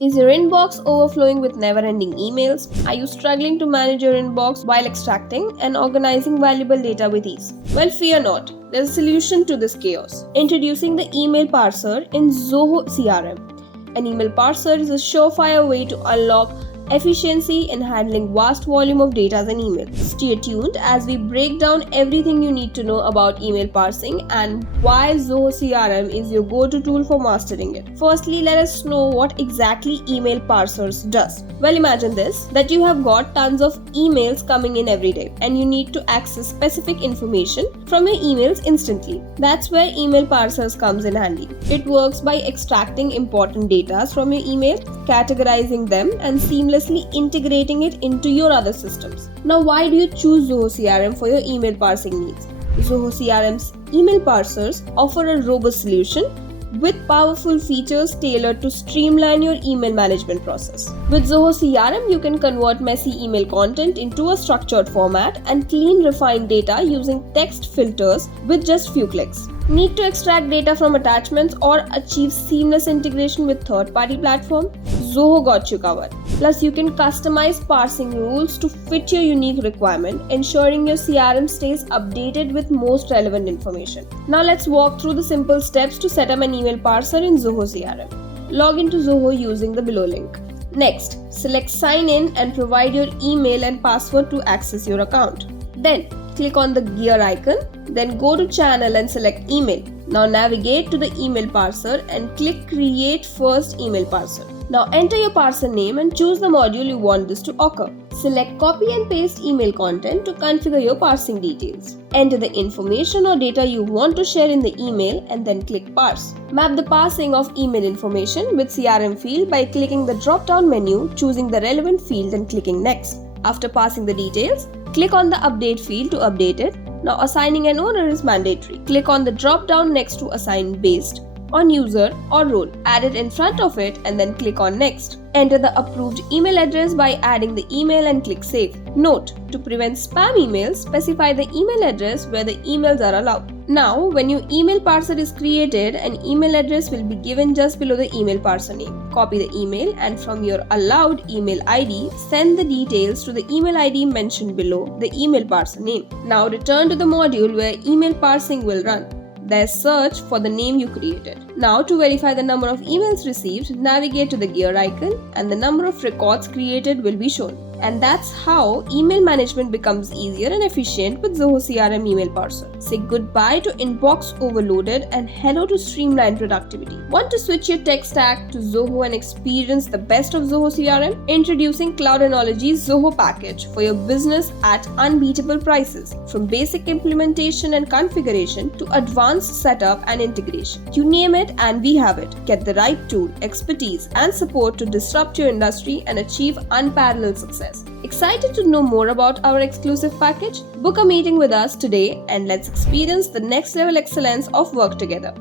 Is your inbox overflowing with never-ending emails? Are you struggling to manage your inbox while extracting and organizing valuable data with ease? Well, fear not. There's a solution to this chaos. Introducing the email parser in Zoho CRM. An email parser is a surefire way to unlock efficiency in handling vast volume of data and emails. Stay tuned as we break down everything you need to know about email parsing and why Zoho CRM is your go-to tool for mastering it. Firstly, let us know what exactly email parsers does. Well, imagine this, that you have got tons of emails coming in every day and you need to access specific information from your emails instantly. That's where email parsers comes in handy. It works by extracting important data from your email, categorizing them and seamlessly integrating it into your other systems. Now, why do you choose Zoho CRM for your email parsing needs? Zoho CRM's email parsers offer a robust solution with powerful features tailored to streamline your email management process. With Zoho CRM, you can convert messy email content into a structured format and clean, refined data using text filters with just few clicks. Need to extract data from attachments or achieve seamless integration with third-party platform? Zoho got you covered. Plus, you can customize parsing rules to fit your unique requirement, ensuring your CRM stays updated with most relevant information. Now let's walk through the simple steps to set up an email parser in Zoho CRM. Log into Zoho using the below link. Next, select Sign In and provide your email and password to access your account. Then, click on the gear icon, then go to Channel and select Email. Now navigate to the email parser and click Create First Email Parser. Now enter your parser name and choose the module you want this to occur. Select Copy and Paste Email Content to configure your parsing details. Enter the information or data you want to share in the email and then click Parse. Map the parsing of email information with CRM field by clicking the drop-down menu, choosing the relevant field and clicking Next. After passing the details, click on the Update field to update it. Now assigning an owner is mandatory. Click on the drop-down next to assign based on user or role. Add it in front of it and then click on Next. Enter the approved email address by adding the email and click Save. Note, to prevent spam emails, specify the email address where the emails are allowed. Now, when your email parser is created, an email address will be given just below the email parser name. Copy the email and from your allowed email ID, send the details to the email ID mentioned below the email parser name. Now return to the module where email parsing will run. There's search for the name you created. Now to verify the number of emails received, navigate to the gear icon and the number of records created will be shown. And that's how email management becomes easier and efficient with Zoho CRM email parser. Say goodbye to inbox overloaded and hello to streamlined productivity. Want to switch your tech stack to Zoho and experience the best of Zoho CRM? Introducing Cloudonology's Zoho package for your business at unbeatable prices. From basic implementation and configuration to advanced setup and integration. You name it and we have it. Get the right tool, expertise and support to disrupt your industry and achieve unparalleled success. Excited to know more about our exclusive package? Book a meeting with us today and let's experience the next level excellence of work together.